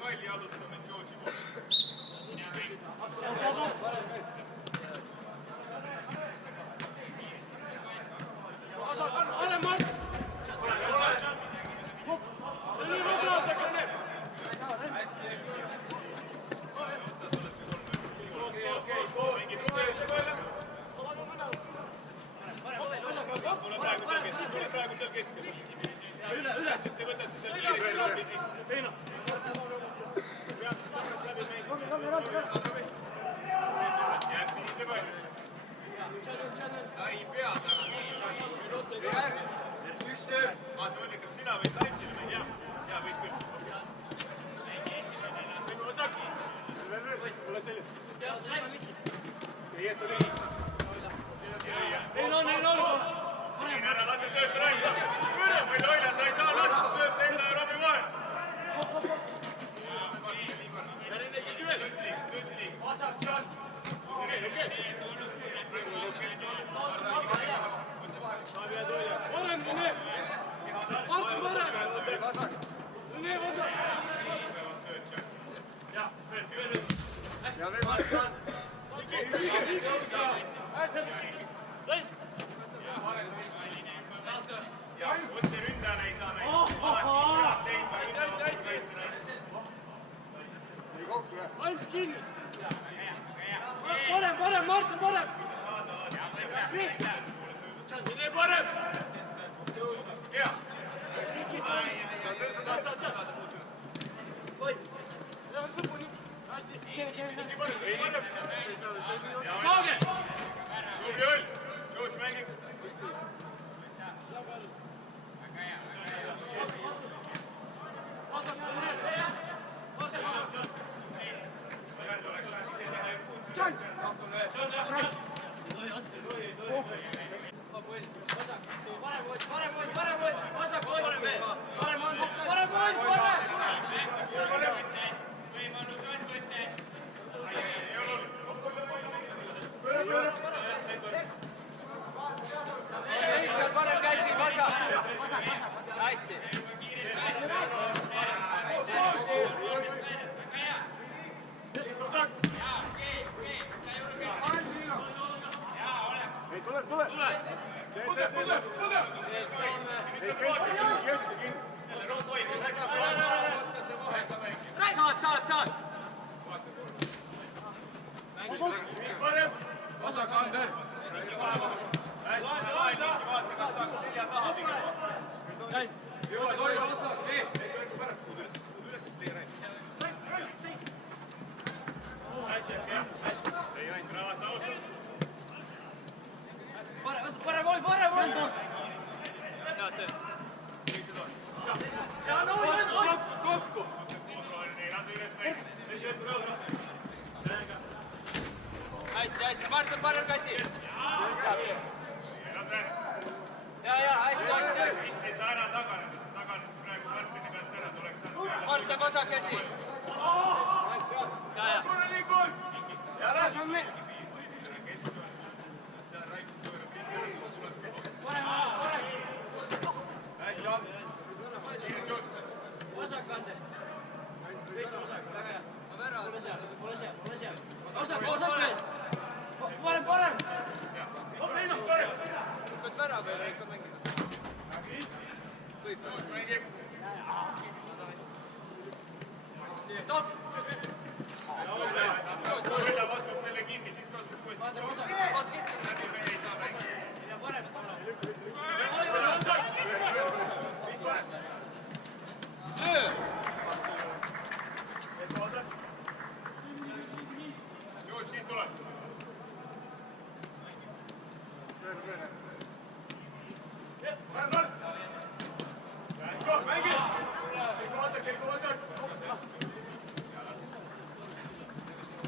palli alustame George'i poolt. Ole Mart! Nii vasaata kõneb! Tule praegu seal keskel. Te võtate seal kiiresti sisse. Jääb sinise pall. Ta ei pea taga nii. Üks sööb. Ma mõtlen, kas sina võid laipsile või? Jah, võid küll. Võime osak. Ole selline. Ei jäta lühi. Ei on. Siin ära lase sööta Raimsa. Või Loila, sa ei saa lasta sööta enda ja Robi vahel. Järjennegi süveli. Sööti. Vasak John. Okei. Parem kui need. Vastu parem. Nii vasak. Ja veel vasak. Hästi. Ja, otse ründajana ei saa näidata. Alati head teinud. Ei kokku, jah? Ainult kinni. Parem, Martin, parem. Mine parem. Hea. Kaage. Tubli õll. George mängib. Saad! Vasak Ander! Vaata, kas saaks selja taha pigem. Jõua toiva vasak! Üles pleereid. Hästi, hea. Ei ainult kravat ausalt. Parem! Head töö. Kõik see toon. Kokku! Ei lase üles mängida. Hästi, Martin, parem käsi. Ei lase. Hästi. Mis ei saa ära taganeda, see taganes praegu Martini pealt ära, tuleks saanud üle. Martin, vasak käsi. Korralikult. Ja lähe. Seal Raimist pöörab pingi ära, sul tuleb parem. Hästi, Jaan. Signe Joos. Vasak Ander. Veits vasak, väga hea. Pole seal. Vasak. Parem. Reino, parem. Kas vära peale ikka mängida? Kõik mängib. Topp! Võlla vastab selle kinni, siis kasutab uuesti. Läbi me ei saa mängida. Parem. Töö! George, siit tuleb. Mängid! Käiku vasak!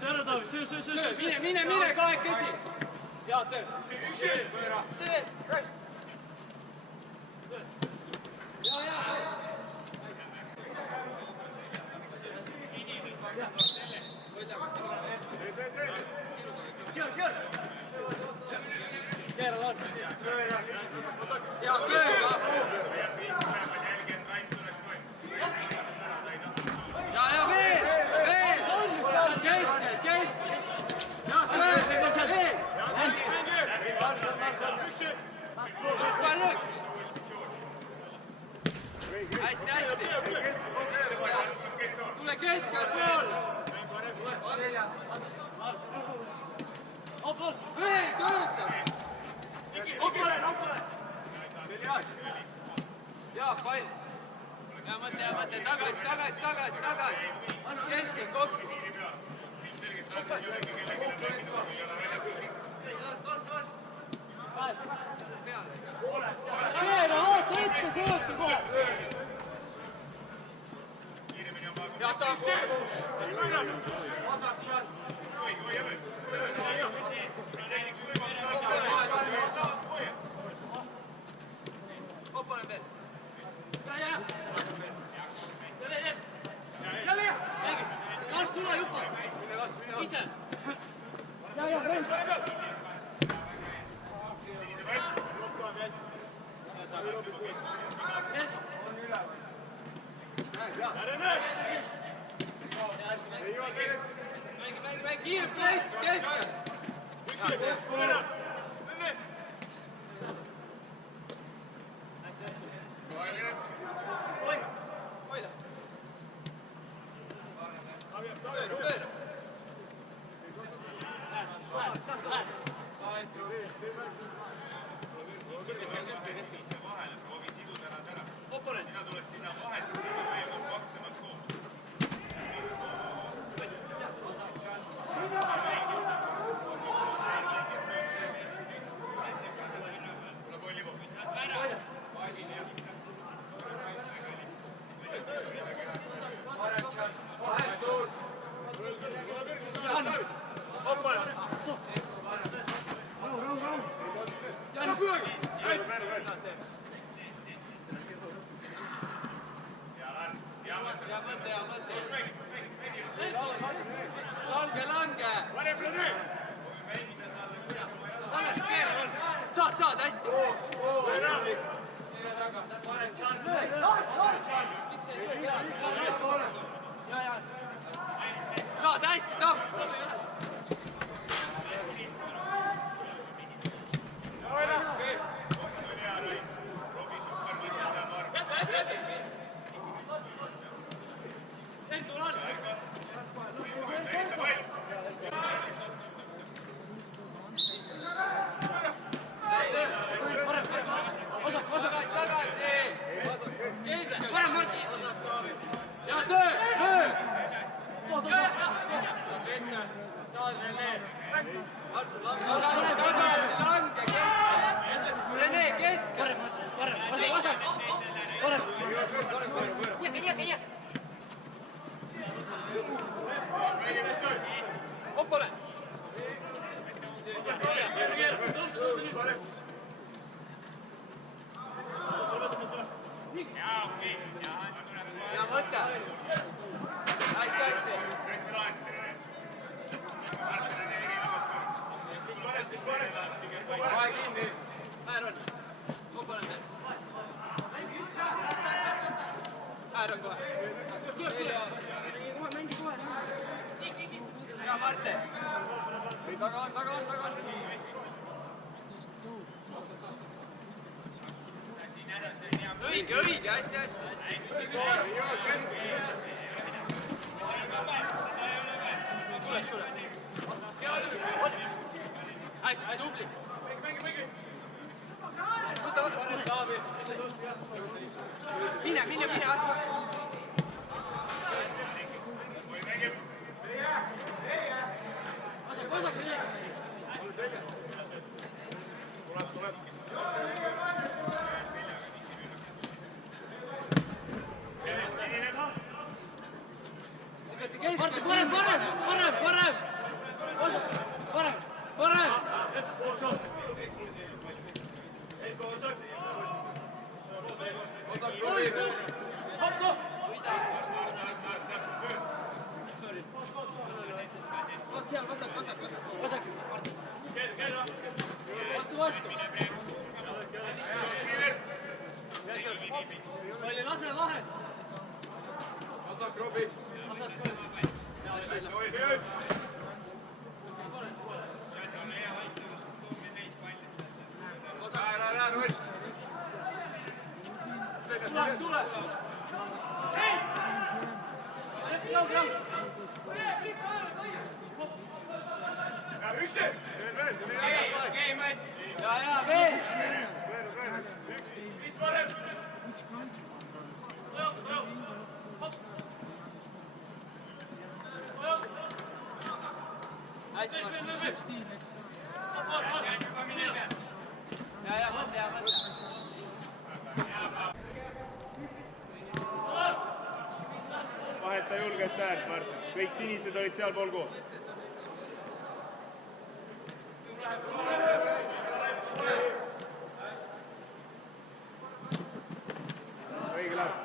Sõõra Taavi, söö! Mine, kahekesi! Head töö! Üksi! Ja, hästi, hästi. Tule keskel poole. Veel töötab. Opole. Jaa, pall. Hea mõte. Tagasi. Keskel kokku. Kiire press, keskel. Saad hästi. Saad hästi, tapp. Rene, keskel. Opole. Hea mõte. Hästi. Kohe kinni. Ääron. Opole. Ääron kohe. Hea Marte. Taga on. Õige, hästi. Tule. Hästi, tubli. Võta. Mine, asma. Vasak, mine. Tuleb. Parem! Vasak. Vastu. Palli lase vahel. Vasak, Robi. Üksi! Veel, see on okei, Mats! Ja, veel! Veel, üksi! Mis parem? Hästi, ja, mõtle. Vaheta julgelt häält, Mart. Kõik sinised olid sealpool koos. Õige läheb.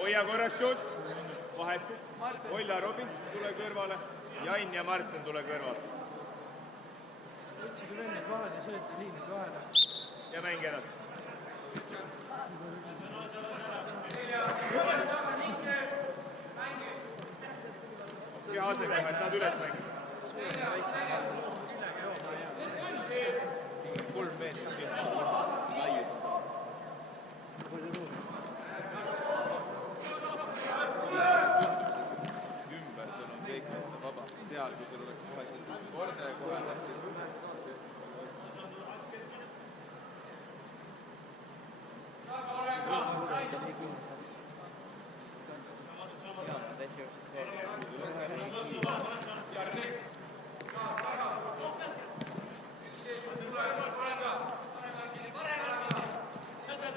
Hoia korraks, George. Vahetsid. Olla, Robin, tule kõrvale. Jain ja Martin, tule kõrvale. Võtsid üle need vahele ja sööte liinid vahele. Ja mängi edasi. Ja asega, et saad üles mängida. 3 meetrit. ümber, sul on kõik vaba. Seal, kui sul oleks kohe siin kordaja kohe lahti.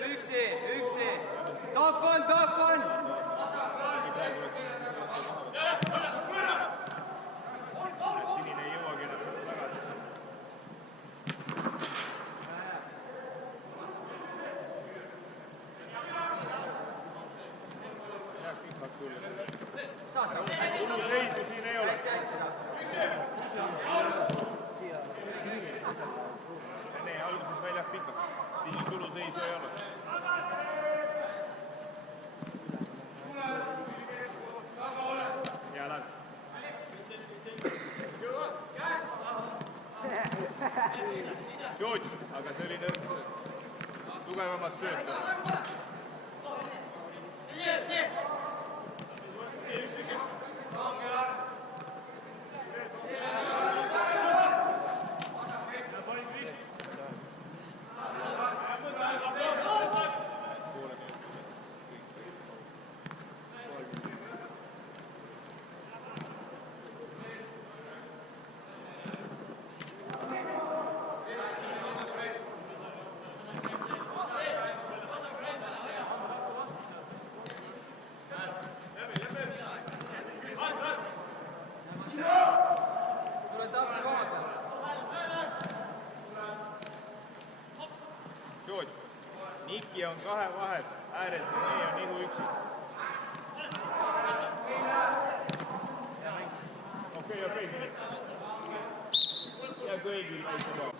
Üksi! Tough on! Sinine ei jõuagi enam sealt tagasi. Tuluseisu siin ei ole. Nee, alguses väljak pikaks. Siin tuluseisu ei ole. Ja läbi. George, aga see oli nõrk sööt. Tugevamat sööta. George, Niki on kahe vahel, ääres Rene on nihu üksi. Okei, ja kõigil väike kaob.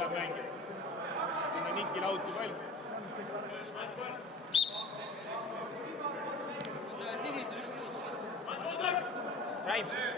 saab mängida. Sinna Niki lauti pall. Räim.